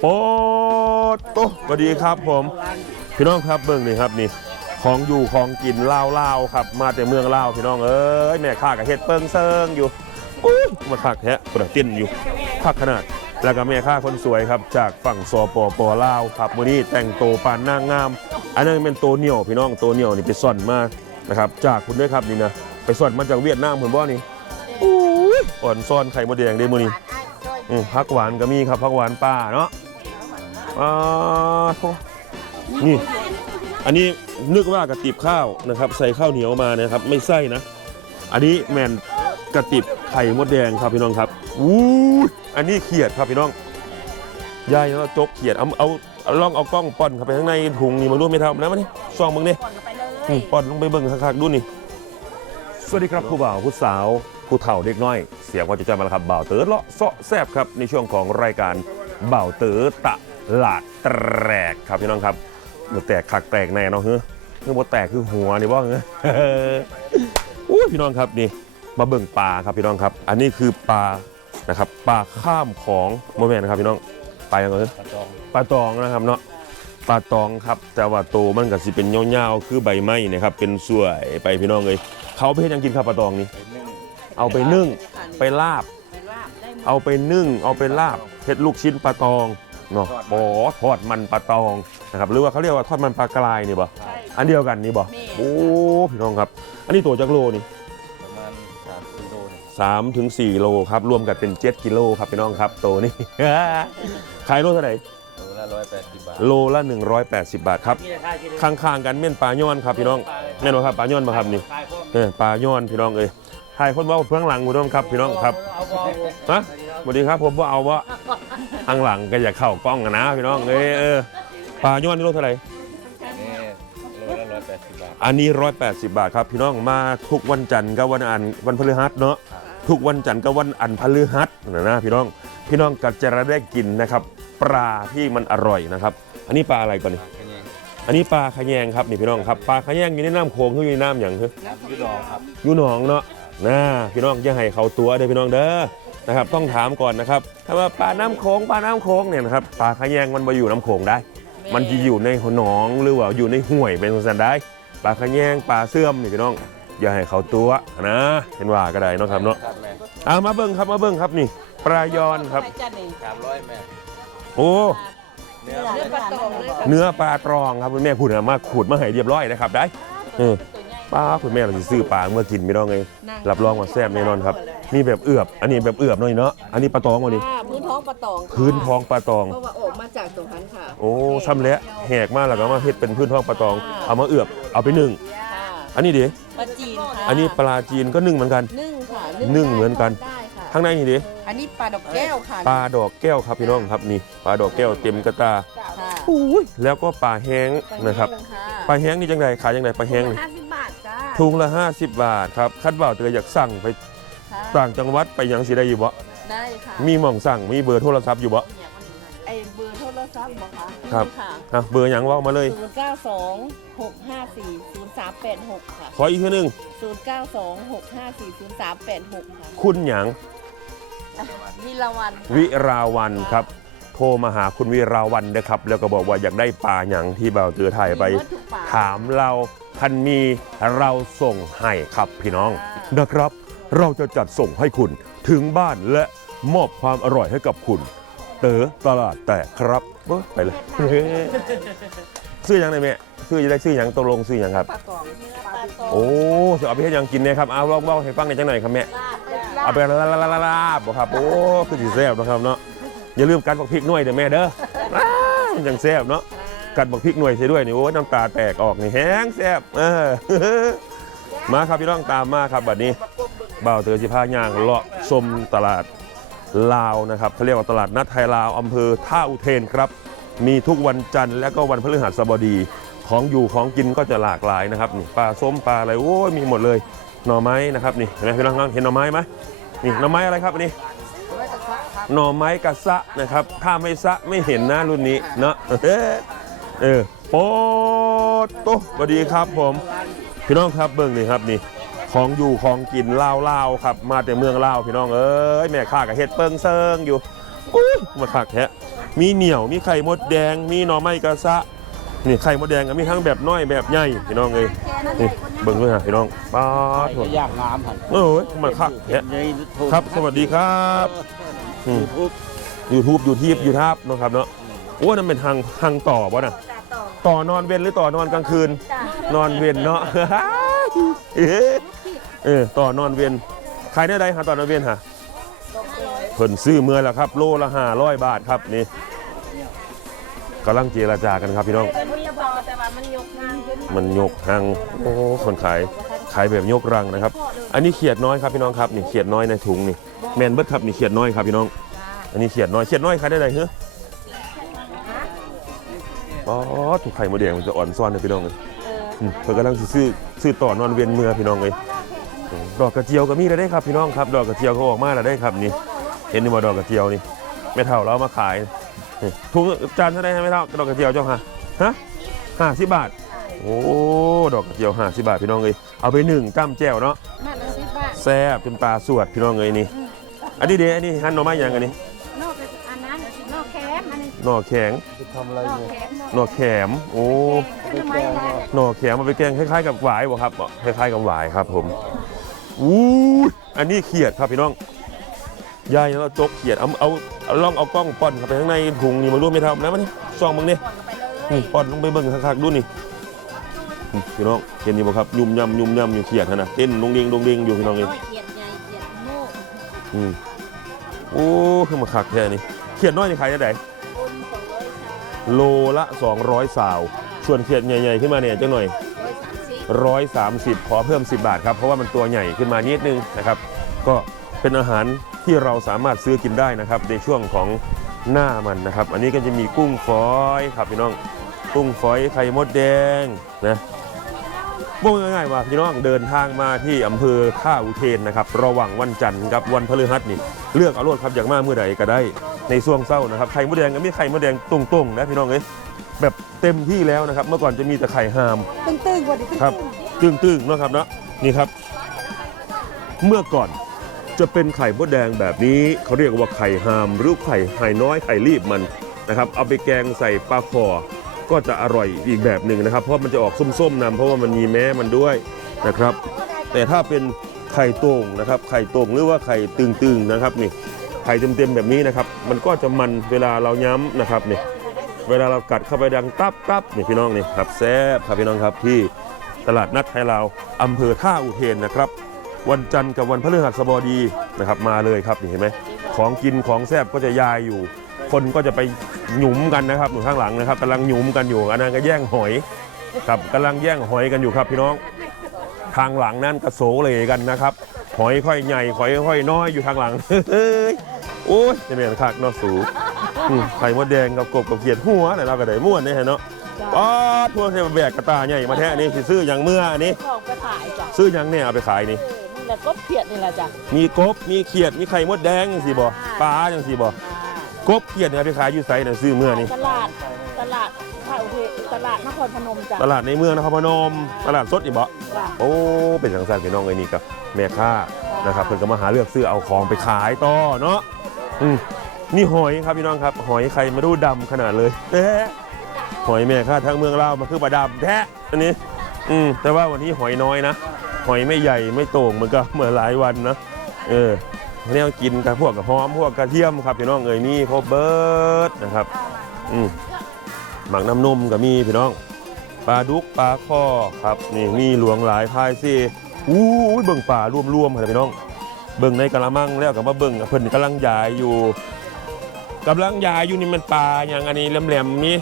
โป๊ดโตสวัสดีครับผมพี่น้องครับเบิ่งนี่ครับนี่ของอยู่ของกินลาวลาวครับ มาแต่เมืองลาวพี่น้องเอ้ยแม่ข้ากับเฮ็ดเปิงเซิงอยู่อุ้ยมาคักแท้กระติ้นอยู่คักขนาด แล้วก็แม่ข้าคนสวยครับ จากฝั่งสปปลาวครับมื้อนี้แต่งโตปานนางงาม อันนั้นเป็นตัวเหนียวพี่น้องตัวเหนียวนี่ไปซ่อนมานะครับจากคุณด้วยครับนี่นะไปซ่อนมาจากเวียดนามเหมือนบ่นี่อุ้ยอ่อนซ่อนไข่มดแดงเด้มื้อนี้อืมผักหวานก็มีครับผักหวานป่าเนาะ อ่าโถ่นี่ อันนี้นึกว่ากระติบข้าวนะครับ ใส่ข้าวเหนียวมานะครับ ไม่ใส่นะ อันนี้แมนกระติบไข่มดแดงครับพี่น้องครับอู้ยอันนี้เขียดครับพี่น้องยายเนาะจกเขียดเอาเอาเอาลองเอากล้องป้อนเข้าไปข้างในถุงนี่มาร่วมไม่ทำนะมันนี่ซองมึงนี่ก่อนไปเลยอืมป้อนลงไปเบิ่งคักๆดูนี่สวัสดีครับผู้บ่าวผู้สาวผู้เฒ่าเด็กน้อย เสียงว่าจะจอยมาแล้วครับบ่าวเต๋อเลาะเซาะแซบครับในช่วงของรายการบ่าวเต๋อตะ หลาดแตกครับพี่น้องครับมันแตกขักแตกแน่เนาะเฮ้ยคือบ่แตกคือหัวนี่บ่เฮ้ยอู้พี่น้องครับนี่มาเบิ่งปลาครับพี่น้องครับ อันนี้คือปลานะครับปลาข้ามของโมเมนนะครับพี่น้องปลาอย่างเงี้ยปลาตองนะครับเนาะปลาตองครับ แต่ว่าโตมันก็สิเป็นยาวๆคือใบไม้นะครับเป็นสวยไปพี่น้องเลยเขาไปเฮ็ดหยังกินครับปลาตองนี่เอาไปนึ่งไปลาบไปลาบได้หมดเอาไปนึ่ง เอาไปลาบเฮ็ดลูกชิ้นปลาตอง เนาะบอทอดมันปลาตองนะครับหรือว่าเขาเรียกว่าทอดมันปลากรายนี่บ่ใช่ อันเดียวกันนี่บ่แม่โอ้พี่น้องครับ อันนี้ตัวจักโลนี่ประมาณสามกิโลเนี่ยสามถึงสี่โลครับรวมกันเป็น7กิโลครับพี่น้องครับโตนี่ขายโลเท่าไหร่โลละร้อยแปดสิบบาทโลละ 180 บาทครับ ข้างๆกันเม่นปลาย้อนครับพี่น้องแม่นบ่ครับปลาย้อนมาครับนี่เออปลาย้อนพี่น้องเอ้ยถ่ายคนเว่าเพื่องหลังคุณน้องครับพี่น้องครับฮะสวัสดีครับผมว่าเอาว่า ข้างหลังก็อยากเข้ากล้องกันนะพี่น้องเอ้ยเออปลาย้อนนี่โลเท่าไหร่นี่โลละร้อยแปดสิบบาทอันนี้ 180 บาทครับ พี่น้องมาทุกวันจันทร์กับวันอันวันพฤหัสเนาะทุกวันจันทร์กับวันอันพฤหัสนะนะพี่น้องพี่น้องก็จะได้กินนะครับ ปลาที่มันอร่อยนะครับ อันนี้ปลาอะไรก่อนนี่เป็นไงอันนี้ปลาขะแยงครับนี่พี่น้องครับปลาขะแยงอยู่ในน้ำโขงเขาอยู่ในน้ำอย่างเฮ้ยน้ำยูดองครับ อยู่หนองเนาะนะพี่น้องอย่าให้เขาตัวเด้อพี่น้องเด้อ นะครับต้องถามก่อนนะครับถ้าว่าปลาน้ำโขงปลาน้ำโขงเนี่ยนะครับปลาขะแยงมันมาอยู่น้ำโขงได้ มันจะอยู่ในหนองหรือว่าอยู่ในห้วยเป็นสันได้ปลาขะแยงปลาเสื่อมนี่พี่น้องอย่าให้เขาตัวนะเห็นว่าก็ได้เนาะครับเนาะครับแม่เอามาเบิ้งครับมาเบิ้งครับนี่ปลายอนครับไปจันเองสามร้อยแม่โอ้เนื้อเนื้อปลาตองเลยค่ะเนื้อปลาตรองครับคุณแม่พูดมาขูดมาให้เรียบร้อยนะครับได้เออตัวใหญ่ ป้าคุณแม่เราจะซื้อปลาเมื่อกินไม่ต้องไงรับรองว่าแซ่บแน่นอนครับมีแบบเอือบ อันนี้แบบเอือบหน่อยเนาะอันนี้ปลาตองวะนี่ค่ะพื้นท้องปลาตองค่ะพื้นท้องปลาตอง เพราะว่าออกมาจากตรงนั้นค่ะโอ้ซ้ำแล้วแหกมากแล้วก็มาเฮ็ดเป็นพื้นท้องปลาตอง เอามาเอือบเอาไปนึ่งค่ะอันนี้ดิปลาจีนค่ะอันนี้ปลาจีนก็นึ่งเหมือนกัน นึ่งค่ะนึ่งเหมือนกัน ได้ค่ะข้างในนี่ดิอันนี้ปลาดอกแก้วค่ะปลาดอกแก้วครับพี่น้องครับนี่ปลาดอกแก้วเต็มกระตาค่ะอุ้ยแล้วก็ปลาแห้งนะครับปลาแห้งนี่จังไดขายจังไดปลาแห้งนี่ ห้าสิบบาทจ้า ถุงละ 50 บาทครับคัดบ่าวเตยอยากสั่งไปค่ะต่างจังหวัดไปหยังสิได้อยู่บ่ได้ค่ะมีหม่องสั่งมีเบอร์โทรศัพท์อยู่บ่ ไอเบอร์โทรศัพท์บอกคะครับ นี่ค่ะอะเบอร์หยังเว่ามาเลย ศูนย์เก้าสองหกห้าสี่ศูนย์สามแปดหกค่ะขออีกทีหนึงศูนย์เก้าสองหกห้าสี่ศูนย์สามแปดหกค่ะคุณหยังวิลาวันค่ะวิราวันครับโทรมาหาคุณวิราวันนะครับ แล้วก็บอกว่าอยากได้ปลาหยังที่บ่าวเตือถ่ายไปมีหมดทุกปลถามเราทันมีเราส่งให้ครับพี่น้องนะครับ เราจะจัดส่งให้คุณถึงบ้านและมอบความอร่อยให้กับคุณ เต๋อตลาดแตกครับเอ้ยไปเลยซื้อหยังไงแม่ซื้อจะได้ซื้อหยังตกลงซื้อหยังครับปลากรองปลาตองโอ้จะเอาไปให้หยังกินเนี่ยครับเอาเล่าเล่าให้ฟังในอยจังหน่อยครับแม่ ลาบเอาไปลาลาลาลาลาบอกครับโอ้คือสีแซ่บนะครับเนาะ อย่าลืมกันบักพริกหน่วยเด้อแม่เด้ออ้าวมันจังแซ่บเนาะกันบักพริกหน่วยใช่ด้วยนี่โอ้ยน้ำตาแตกออกนี่แห้งแซ่บเออมาครับพี่น้องตามมาครับบัดนี้เบ่าวเตอสิพาย่างเลาะชมตลาดลาวนะครับเขาเรียกว่าตลาดนัดไทยลาวอำเภอท่าอุเทนครับ มีทุกวันจันทร์และก็วันพฤหัสบดีของอยู่ของกินก็จะหลากหลายนะครับนี่ปลาส้มปลาอะไรโอ้ยมีหมดเลยหน่อไม้นะครับนี่เห็นไหมพี่น้องเห็นหน่อไม้ไหมนี่หน่อไม้อะไรครับอันนี้ หน่อไม้กระซะนะครับ ถ้าไม่ซะไม่เห็นนะรุ่นนี้เนาะเออโป๊ดโตะสวัสดีครับผม พี่น้องครับเบิ่งนี่ครับนี่ของอยู่ของกินลาวลาวๆครับ มาแต่เมืองลาวพี่น้องเอ้ยแม่ข้ากับเฮ็ดเปิงเซิงอยู่อุ้ยมาคักแท้มีเหนียวมีไข่มดแดง มีหน่อไม้กระซะนี่ไข่มดแดงก็มีทั้งแบบน้อยแบบใหญ่พี่น้องเลยนี่เบิ่งด้วยฮะพี่น้องป้าดก็ยากงามหันโอ้ยมันคักแท้ในโทครับสวัสดีครับ อืม YouTube YouTube YouTube เนาะครับเนาะโอ้นั่นเป็นทางทางต่อป่ะน่ะจ้าต่อต่อนอนเว้นหรือต่อนอนกลางคืนจ้านอนเวียนเนาะเออต่อนอนเวียนขายได้ไดหาต่อนอนเวียนฮะเพิ่นซื้อเมื่อแล้วครับ โลละห้าร้อยบาทครับนี่กำลังเจรจากันครับพี่น้อง เป็นมีบอแต่ว่ามันยกงานขึ้นมันยกหางโอ้คนขาย ขายแบบยกรังนะครับ อันนี้เขียดน้อยครับพี่น้องครับนี่เขียดน้อยในถุงนี่แมนเบิดครับนี่เขียดน้อยครับพี่น้อง อันนี้เขียดน้อยเขียดน้อยขายได้ไดเหรออ๋อถูกไข่มดแดงมันจะอ่อนซ่อนเลยพี่น้องเลยเอออืมเพิ่นกำลังสิซื้อซื้อต่อนอนเวียนเมือพี่น้องเลยดอกกระเจียวก็มีแล้วได้ครับพี่น้องครับ ดอกกระเจียวเขาออกมาแล้วได้ครับนี่เห็นนี่มาดอกกระเจียวนี่แม่เท่าเราเอามาขายนี่ถุงจานเท่าไหร่ฮะแม่เท่าดอกกระเจียวเจ้าค่ะฮะห้าสิบบาท โอ้ดอกกระเจียวห้าสิบบาทพี่น้องเลยเอาไปหนึ่งจ้ำแจ่วเนาะนั่นละสิบบาทแซ่บเป็นปลาสวดพี่น้องเลยนี่อันนี้เด้อันนี้หั่นหน่อไม้ยังอันนี้นอกจากอันนั้นนอกแคมอันนี้หน่อแข็งทำอะไรนอกอยู่แคมหน่อแขมโอ้ทำไมล่ะหน่อแขมมาไปแกงคล้ายๆกับหวายบ่ครับคล้ายๆกับหวายครับผมอู้ยอันนี้เขียดครับพี่น้องยายแล้วจกเขียดเอาเอาเอาลองเอากล้องป้อนเข้าไปข้างในถุงนี่มาร่วมไม่ทำนะมันนี่ซองมึงนี่ไปเลยนี่ป้อนลงไปเบิ่งคักๆดูนี่นี่ พี่น้องเห็นอยู่บ่ครับยุ่มยำยุ่มยำอยู่เขียดหั่นนะเต้นดงดิงดงดิงอยู่พี่น้องนี่น้อยเกียดใหญ่เกียดโม่อืมโอ้คือมาคักแท้นี่เขียดน้อยนี่ขายได้ไหนคนสองร้อยสามโลละ 200สาว ส่วนเขียดใหญ่ๆขึ้นมาเนี่ยจังหน่อย ร้อยสามสิบ130 ขอเพิ่ม 10 บาทครับ เพราะว่ามันตัวใหญ่ขึ้นมานิดนึงนะครับ ก็เป็นอาหารที่เราสามารถซื้อกินได้นะครับ ในช่วงของหน้ามันนะครับ อันนี้ก็จะมีกุ้งฝอยครับพี่น้อง กุ้งฝอยไข่มดแดงนะ บอกง่ายๆว่าพี่น้องเดินทางมาที่อำเภอท่าอุเทนนะครับระหว่างวันจันทร์กับวันพฤหัสนี่เลือกเอารมณ์ครับอยากมาเมื่อใดก็ได้ในช่วงเศร้านะครับไข่มดแดงก็มีไข่มดแดงตรงๆนะพี่น้องเอ้ยแบบเต็มที่แล้วนะครับ เมื่อก่อนจะมีแต่ไข่หามตึ้งตึ้งกว่าดิครับตึงตึงๆเนาะครับเนาะนี่ครับ เมื่อก่อนจะเป็นไข่มดแดงแบบนี้เขาเรียกว่าไข่หามหรือไข่ไข่น้อยไข่รีบมันนะครับ เอาไปแกงใส่ปลาคอ ก็จะอร่อยอีกแบบหนึ่งนะครับ เพราะมันจะออกส้มๆนำเพราะว่ามันมีแม้มันด้วยนะครับ แต่ถ้าเป็นไข่ต่งนะครับ ไข่ต่งหรือว่าไข่ตึงๆนะครับนี่ไข่เต็มๆแบบนี้นะครับ มันก็จะมันเวลาเราย้ำนะครับนี่เวลาเรากัดเข้าไปดังตับตับนี่พี่น้องนี่ครับแซ่บครับพี่น้องครับที่ตลาดนัดไทยลาวอำเภอท่าอุเทนนะครับ วันจันทร์กับวันพฤหัสบดีนะครับ มาเลยครับนี่เห็นไหมของกินของแซ่บก็จะยายอยู่ คนก็จะไปหยุมกันนะครับอยู่ข้างหลังนะครับกำลังหยุมกันอยู่อันนั้นก็แย่งหอยครับกำลังแย่งหอยกันอยู่ครับพี่น้อง ทางหลังนั่นกระโสเลยกันนะครับ หอยค่อยใหญ่หอยค่อยน้อยอยู่ทางหลังเฮ้ยโอ้ยจะเป็นคักเนาะสูอืมไข่มดแดงกับกบกับเขียดหัวเนี่ยเราก็ได้ม่วนเนี่ยเนาะป๊อดพวกเทพแบกกระตาใหญ่มาแท้นี่สิซื้ออย่างเมื่ออันนี้ของไปขายจ้ะซื้ออย่างเนี่ยเอาไปขายนี่เออนี่แหละก็เขียดนี่แหละจ้ะมีกบมีเขียดมีไข่มดแดงจังสิบ่ปลาจังสิบ่ กบเขียดเนี่ยเอาไปขายอยู่ไสเนี่ยซื้อเมื่อนี่ตลาดตลาดท่าอุเทนตลาดนครพนมจ้ะตลาดในเมืองนครพนม ตลาดสดอีบ่จ้ะโอ้เป็นสังสรรค์พี่น้องเลยนี่กับแม่ค้านะครับเพิ่นก็มาหาเลือกซื้อเอาของไปขายต่อเนาะอืมนี่หอยครับพี่น้องครับ หอยใครมาดูดำขนาดเลยแท้หอยแม่ค้าทั้งเมืองลาวมันคือบาดำแท้อันนี้ อืมแต่ว่าวันนี้หอยน้อยนะ หอยไม่ใหญ่ไม่โต่งเหมือนกับเมื่อหลายวันนะเออ แนวกินกับพวกกับหอมพวกกระเทียมครับพี่น้องเอ้ยมีครบเบิร์ดนะครับอืมหมักน้ำนมก็มีพี่น้องปลาดุกปลาข้อครับนี่มีหลวงหลายพายซีอู้ยเบิ่งป่ารวมๆเลยพี่น้อง เบิ่งในกะละมังแล้วกับมาเบิ่งเพิ่นกำลังยายอยู่กำลังยายอยู่นี่มันปลาอย่างอันนี้แหลมๆนี่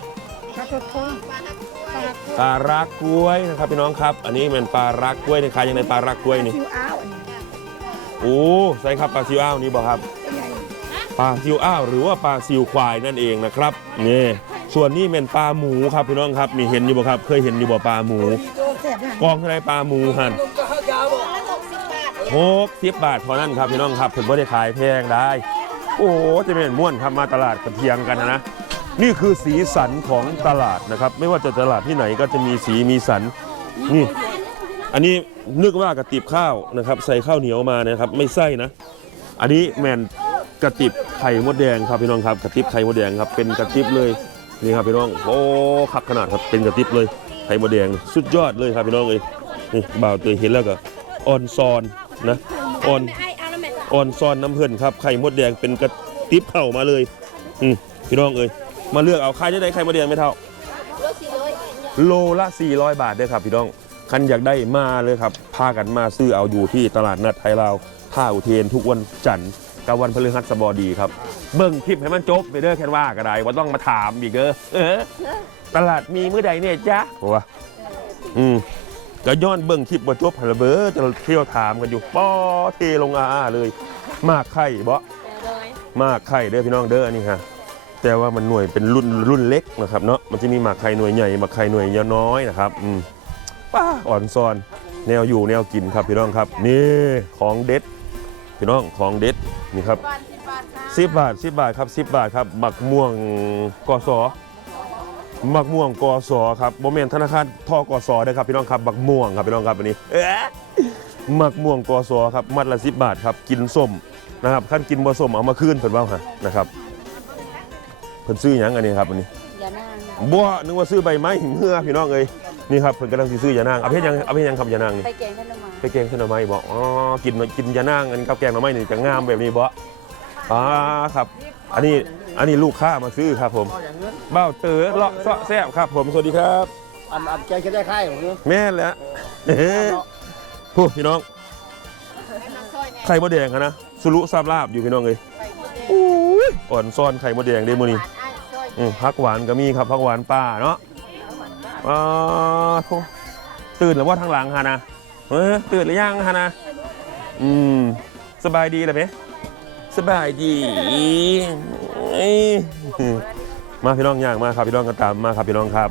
ปลาตัวทงปลาปลารักกล้วยนะครับพี่น้องครับ อันนี้เป็นปลารักกล้วยในขายยังไงปลารักกล้วยนี่คิวอ้าวอันนี้ โอ้ใช่ครับปลาซิวอ้าวนี่บอกครับใหญ่ปลาซิวอ้าวหรือว่าปลาซิวควายนั่นเองนะครับนี่ส่วนนี้เป็นปลาหมูครับพี่น้องครับนี่เห็นอยู่บ่ครับ เคยเห็นอยู่บ่ปลาหมูเสร็จนะกองเท่าไรปลาหมูหันหกสิบบาทเท่านั้นครับพี่น้องครับผมไม่ได้ขายแพงได้ โอ้โหจะเป็นม่วนครับมาตลาดกระเทียงกันนะนะนี่คือสีสันของตลาดนะครับ ไม่ว่าจะตลาดที่ไหนก็จะมีสีมีสันนี่ อันนี้นึกว่ากระติบข้าวนะครับใส่ข้าวเหนียวมานะครับ ไม่ใส่นะ อันนี้แมนกระติบไข่มดแดงครับพี่น้องครับกระติบไข่มดแดงครับเป็นกระติบเลยนี่ครับพี่น้องโอ้คักขนาดครับเป็นกระติบเลยไข่มดแดงสุดยอดเลยครับพี่น้องเอ้ยนี่บ่าวเตยเห็นแล้วก็ออนซอนนะออนอ่อนซอนน้ำเพิ่นครับไข่มดแดงเป็นกระติบเข้ามาเลยอืพี่น้องเอ้ยมาเลือกเอาใครจะได้ไข่มดแดงไม่เท่ารถสี่ร้อยโลละ400 บาทเด้อครับพี่น้อง คันอยากได้มาเลยครับ พากันมาซื้อเอาอยู่ที่ตลาดนัดไทยลาวท่าอุเทนทุกวันจันทร์กับวันพฤหัสบดีครับ เบิ่งคลิปให้มันจบไปเด้อแค่ว่าก็ได้ว่าต้องมาถามอีกเด้อเออตลาดมีมื้อใดเนี่ยจ๊ะบอกว่าอืมก็ย้อนเบิ่งคลิปบ่จบหันละเบ้อจะเที่ยวถามกันอยู่ป้อเทลงอาๆเลย มากไข่บ่ร้อยมากไข่เด้อพี่น้องเด้ออันนี้ฮะแต่ว่ามันหน่วยเป็นรุ่นรุ่นเล็กนะครับเนาะมันจะมีหมากไข่หน่วยใหญ่หมากไข่หน่วยน้อยนะครับ อืม ป้าอ่อนซอน แนวอยู่แนวกินครับพี่น้องครับ นี่ของเด็ด พี่น้องของเด็ดนี่ครับบาทสิบบาทค่ะสิบบาทสิบบาทครับสิบบาทครับหมักม่วงกสหมักม่วงกสครับโมเมนธนาคารทกสได้ครับพี่น้องครับหมักม่วงครับพี่น้องครับอันนี้เอ๊ะหมักม่วงกสครับมัดละสิบบาทครับกินส้มนะครับขั้นกินบ่ส้มเอามาคืนเพิ่นว่าฮะนะครับเพิ่นซื้อหยังอันนี้ครับอันนี้อย่านั่งบ่นึกว่าซื้อใบไม้เมื่อพี่น้องเอ้ย นี่ครับเพิ่นกำลังสิซื้อยานางเอาเพชรยังเอาเพชรยังครับยานางนี่ไปแกงท่านละมาไปแกงเส้นหน่อไม้บ่อ๋อกินกินยานางอันกับแกงหน่อไม้นี่จะงามแบบนี้บ่อ่าครับ อันนี้อันนี้ลูกค้ามาซื้อครับผมเบ้าเต๋อเลาะเสาะแซ่บครับผมสวัสดีครับ อันอันแกงจะได้ไข่ของนี่แม่นแล้วเฮ้พูดพี่น้องไข่มดแดงอะนะสุรุซาบลาบอยู่พี่น้องเอ้ยอู้ยอ่อนซ่อนไข่มดแดงเด้มื้อนี้อืมผักหวานก็มีครับผักหวานป่าเนาะ อ่าโธ่ตื่นแล้วว่าทางหลังฮะนะเออตื่นหรือยังฮะนะอืมสบายดีเลยไหมสบายดีเอ้ยมาพี่น้องย่างมาครับพี่น้องกันตามมาครับพี่น้องครับ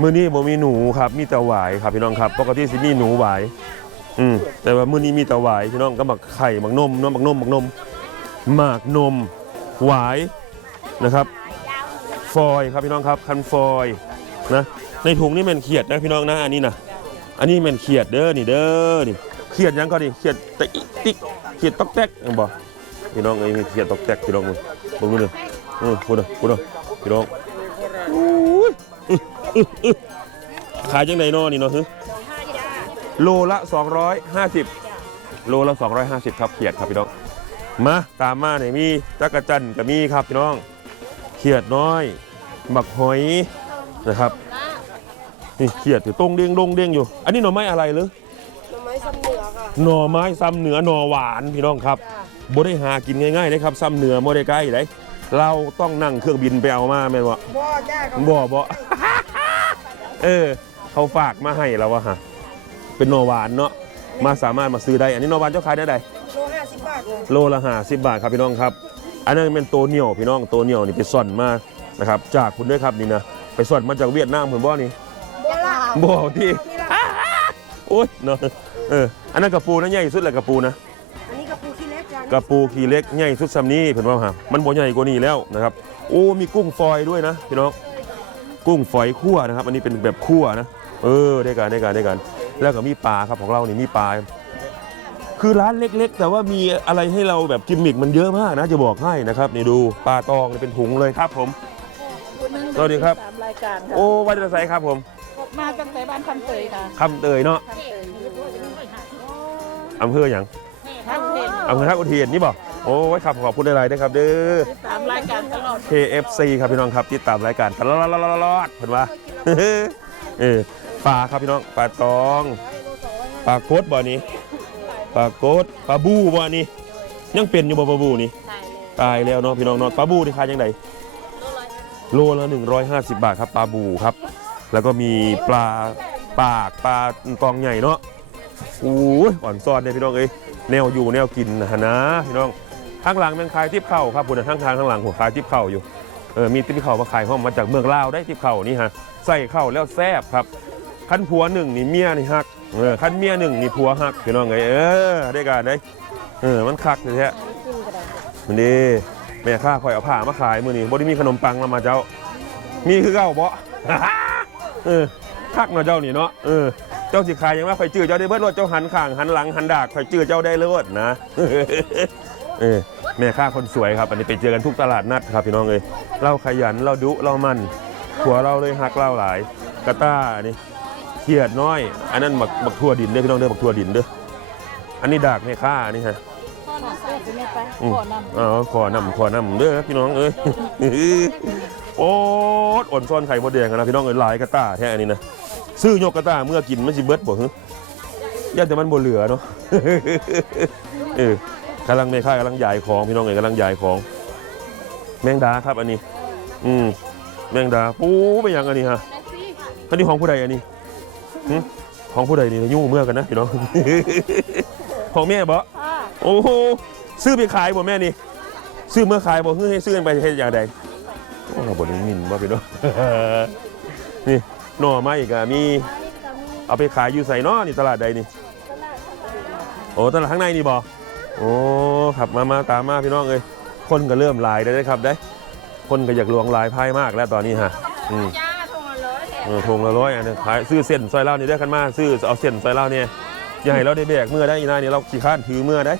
มื้อนี้บ่มีหนูครับมีแต่หวายครับพี่น้องครับปกติสิมีหนูหวายอืมแต่ว่ามื้อนี้มีแต่หวายพี่น้องก็หมักไข่หมักนมเนาะหมักนมหมักนมหมากนมหวายนะครับ ฟอยครับพี่น้องครับคันฟอยนะ ในถุงนี่เป็นเขียดนะพี่น้องนะอันนี้นะอันนี้เป็นเขียดเด้อนี่เด้อนี่เขียดยังก็ดิเขียดตะอิติ๊กเขียดตอกแตกยังบ่พี่น้องเอ้ยเขียดตอกแตกพี่น้องมึงเบิ่งดูเลยเออพูดเด้อพูดเด้อพี่น้องอุ้ยอื้ออื้ออื้อขายจังไดนาะนี่เนาะฮึโลละ 250 โลละ 250 ครับเขียดครับพี่น้องมาตามมาเนี่ยมีจักรจันทร์ก็มีครับพี่น้องเขียดน้อยหมักหอยนะครับ นี่เขียดอยู่ตรงเด้งดงเด้งอยู่ อันนี้หน่อไม้อะไรหรือหน่อไม้ซ้ำเหนือค่ะหน่อไม้ซ้ำเหนือหน่อหวานพี่น้องครับบ่ได้หากินง่ายๆนะครับซ้ำเหนือบ่ได้ใกล้เลยเราต้องนั่งเครื่องบินไปเอามาแม่นบ่บ่จ้าบ่บ่เออ เขาฝากมาให้เราอะฮะเป็นหน่อหวานเนาะมาสามารถมาซื้อได้ อันนี้หน่อหวานเจ้าขายได้ไดโลห้าสิบบาทเลยโลละห้าสิบบาทครับพี่น้องครับ อันนั้นเป็นตัวเหนียวพี่น้องตัวเหนียวนี่ไปซ่อนมานะครับจากคุณด้วยครับนี่นะไปซ่อนมาจากเวียดนามเหมือนบ่นี่ บ่ละบ่ที่โอ๊ยเนาะเอออันนั้นกระปูนะใหญ่สุดแหละกระปูนะอันนี้กระปูขี้เล็กจ้ากระปูขีเล็กใหญ่สุดซำนี้เพิ่นว่าฮะมันบ่ใหญ่กว่านี้แล้วนะครับ โอ้มีกุ้งฟอยด้วยนะพี่น้องกุ้งฝอยคั่วนะครับ อันนี้เป็นแบบคั่วนะ เออได้กันได้กันได้กัน แล้วก็มีปลาครับของเรานี่มีปลาคือร้านเล็ก ๆ แต่ว่ามีอะไรให้เราแบบกิมมิกมันเยอะมากนะ จะบอกให้นะครับนี่ดูปลาตองนี่เป็นถุงเลยครับผมสวัสดีครับสามรายการค่ะโอ้วัดจะใส่ครับผม มาตั้งแต่บ้านคำเตยค่ะคำเตยเนาะคำเตยอำเภออย่างคำเตยอำเภอท่าอุเทนนี่บอกโอ้ยครับขอบคุณอะไรด้วยครับเด้อสามรายการตลอด KFC ครับพี่น้องครับที่ตามรายการตลอดตลอดตลอดเห็นว่าเออปลาครับพี่น้องปลาตองปลาโคดบ่อนี้ปลาโคดปลาบูบ่อนี้ยังเป็นอยู่บ่ปลาบูนี่ตายแล้วเนาะพี่น้องเนาะปลาบูที่ขายยังไงโลละ150บาทครับปลาบูครับ แล้วก็มีปลาปากปลาตองใหญ่เนาะโอ้อ่อนซอนเนี่ยพี่น้องเอ้ยแนวอยู่แนวกินนะฮะนะพี่น้องข้างหลังเป็นขายทิพเข่าครับคุณข้งทางข้างหลังหัวขายทิพเข่าอยู่เออมีทิพเข่ามาขายห้องมาจากเมืองลาวได้ทิพเข่านี่ฮะใส่เข้าแล้วแซ่บครับขั้นผัวหนึ่งนี่เมียนี่ฮักเออขั้นเมียหนึ่งนี่ผัวฮักพี่น้องไงเออได้การได้เออมันคักเลยแท้มันดีแม่ข้าคอยเอาผ้ามาขายมือนี้บ่ได้มีขนมปังมามาเจ้า มีคือเก่าบ่ เออคักเนาะเจ้านี่เนาะเออเจ้าสิขายยังว่าข่อยจื้อเจ้าได้เบิดรถเจ้าหันข้างหันหลังหันดากข่อยจื้อเจ้าได้เลิศนะเออแม่ค้าคนสวยครับ อันนี้ไปเจอกันทุกตลาดนัดครับพี่น้องเลยเราขยันเราดุเรามันผัวเราเลยหักเราหลายกระต้าอันนี้เขียดน้อย อันนั้นบักบักทั่วดินเด้อพี่น้องเด้อบักทั่วดินเด้ออันนี้ดากแม่ค้าอันนี้ฮะพ่อน้ำเสื้อจะไม่ไปอืมพ่อนำอ๋อขอนำขอนำเด้อพี่น้องเอ้ย โอ้ดอ่อนซ้อนไข่มดแดงอะนะพี่น้องเอ้ยหลายกระต้าแท้อันนี้นะซื้อยกกระต้าเมื่อกินมันสิเบิดบ่ฮึย่านแต่มันบ่เหลือเนาะเออกำลังแม่ค้ากำลังยายของพี่น้องเอ้ยกำลังยายของ แมงดาครับอันนี้ อืมแมงดาปูไปยังอันนี้ฮะอันนี้ของผู้ใดอันนี้หึของผู้ใดนี่ยุ่งเมื่อกันนะพี่น้องของแม่บ่ค่ะโอ้โหซื้อไปขายบ่แม่นี่ ซื้อเมื่อขายบ่เฮ้ยให้ซื้อกันไปเฮ็ดอย่างใด โอ้บ่ได้ยินว่าพี่น้องนี่หน่อไม้ก็มีเอาไปขายอยู่ใส่นาะนี่ตลาดใดนี่โอ้ตลาดข้างในนี่บ่โอ้ครับมามาตามมาพี่น้องเอ้ยคนก็เริ่มลายได้ครับได้ คนก็อยากลวงลายพายมากแล้วตอนนี้ฮะอืมทงละร้อยออทงละร้อยอันนี้ขายซื้อเส้นซอยเล่านี่ได้กันมาซื้อเอาเส้นซอยเล่าเนี่ยอย่าให้เราได้แบกเมื่อได้อีนานี่เราขี้ข้านถือเมื่อได้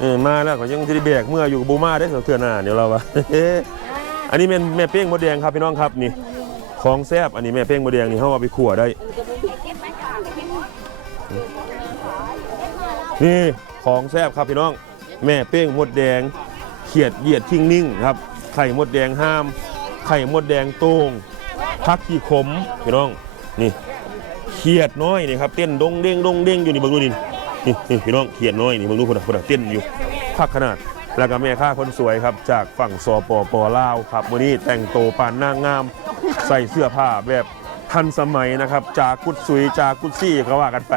เออมาแล้วก็ยังจะได้แบกเมื่ออยู่กับบูมาได้เถื่อนหน้าเดี๋ยวเราว่า อันนี้เป็นแม่เป้งมดแดงครับพี่น้องครับนี่ของแซบอันนี้แม่เป้งมดแดงนี่เขาเอาไปขั่วได้ นี่ของแซบครับพี่น้อง แม่เป้งมดแดงเขียดเหยียดทิ้งนิ่งครับไข่มดแดงห้าม ไข่มดแดงโต้งพักขี้ขมพี่น้องนี่เขียดน้อยนี่ครับเต้นดงเด้งดงเด้งอยู่นี่เบิ่งดูนี่นี่นี่พี่น้องเขียดน้อยนี่เบิ่งดูคนน่ะคนน่ะเต้นอยู่พักขนาด แล้วก็แม่ค้าคนสวยครับ จากฝั่งสปปลาวครับวันนี้แต่งโตวปานนางงาม ใส่เสื้อผ้าแบบทันสมัยนะครับ จากกุดซุยจากกุดซี่ก็ว่ากันไป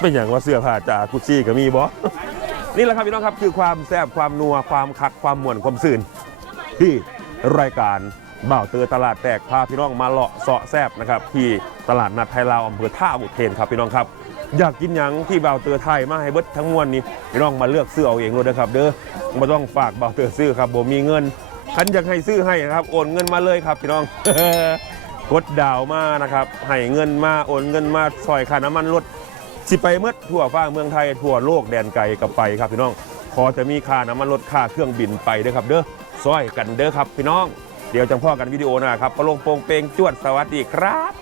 เป็นอย่างว่าเสื้อผ้าจากกุดซี่ก็มีบอ นี่แหละครับพี่น้องครับคือความแซ่บความนัวความคักความม่วนความซื่นที่รายการ บ่าวเตอตลาดแตกพาพี่น้องมาเลาะเสาะแซบนะครับที่ตลาดนัดไทยลาวอำเภอท่าอุเทนครับพี่น้องครับ อยากกินหยังที่บ่าวเตอไทยมาให้เบิดทั้งมวลนี้พี่น้องมาเลือกซื้อเอาเองเลยนะครับ เด้อม่ต้องฝากบ่าวเตอซื้อครับบ่มีเงินคันอยากให้ซื้อให้นะครับโอนเงินมาเลยครับพี่น้อง กดดาวมานะครับให้เงินมาโอนเงินมาซอยค่าน้ำมันรถสิไปเมื่อทั่วฟ้าเมืองไทยทั่วโลกแดนไกลกับไปครับพี่น้องพอจะมีค่าน้ำมันลดค่าเครื่องบินไปเด้อครับ เด้อซอยกันเด้อครับพี่น้อง ดี๋ยวจังพ่อกันวิดีโอหนะครับปะลงโปงเปงจวดสวัสดีครับ